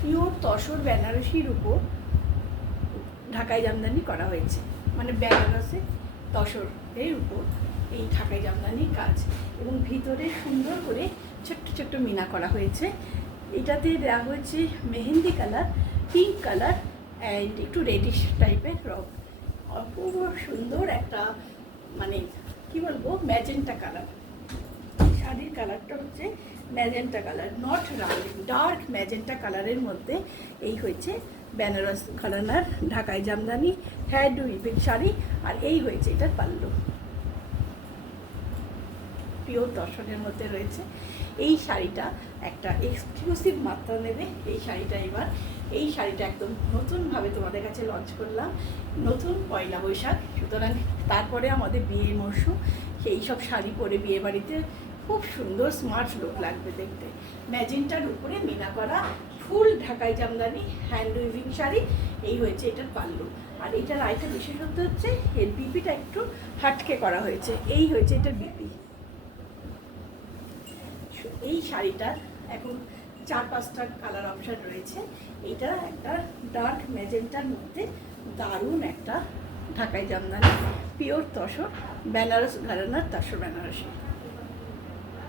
Pure tussar বেনারসির উপর ঢাকাই জামদানি করা হয়েছে, মানে বেনারসে তসর এর উপর এই ঢাকাই জামদানির কাজ, এবং ভিতরে সুন্দর করে ছোট্ট ছোট্ট মিনা করা হয়েছে। এটাতে দেওয়া হয়েছে mehndi colour, pink colour and একটু রেডিশ টাইপের রং। অপূর্ব সুন্দর একটা, মানে কি বলবো, ম্যাজেন্টা কালার। শাড়ির কালারটা হচ্ছে magenta colour, not round, dark magenta কালারের মধ্যে এই হয়েছে বেনারস ঘরানার ঢাকাই জামদানি হ্যান্ড উইভিং শাড়ি। আর এই হয়েছে এটার পাল্লু, পিওর দর্শনের মধ্যে রয়েছে। এই শাড়িটা একটা এক্সক্লুসিভ মাত্রা নেবে এই শাড়িটা। এবার এই শাড়িটা একদম নতুনভাবে তোমাদের কাছে লঞ্চ করলাম, নতুন পয়লা বৈশাখ, সুতরাং তারপরে আমাদের বিয়ের মরশুম। সেই সব শাড়ি পরে বিয়ে বাড়িতে খুব সুন্দর স্মার্ট লুক লাগবে দেখতে। ম্যাজেন্টার উপরে মিনা করা ফুল ঢাকাই জামদানি হ্যান্ড উইভিং শাড়ি। এই হয়েছে এটার পাল্লু। আর এটার আরেকটা বিশেষত্ব হচ্ছে এর বিপিটা একটু হাটকে করা হয়েছে। এই হয়েছে এটার বিপি। এই শাড়িটার এখন 4-5টা কালার অপশান রয়েছে। এটা একটা ডার্ক ম্যাজেন্টার মধ্যে দারুণ একটা ঢাকাই জামদানি পিওর তসর বেনারস ঘরানার তসর বেনারসি।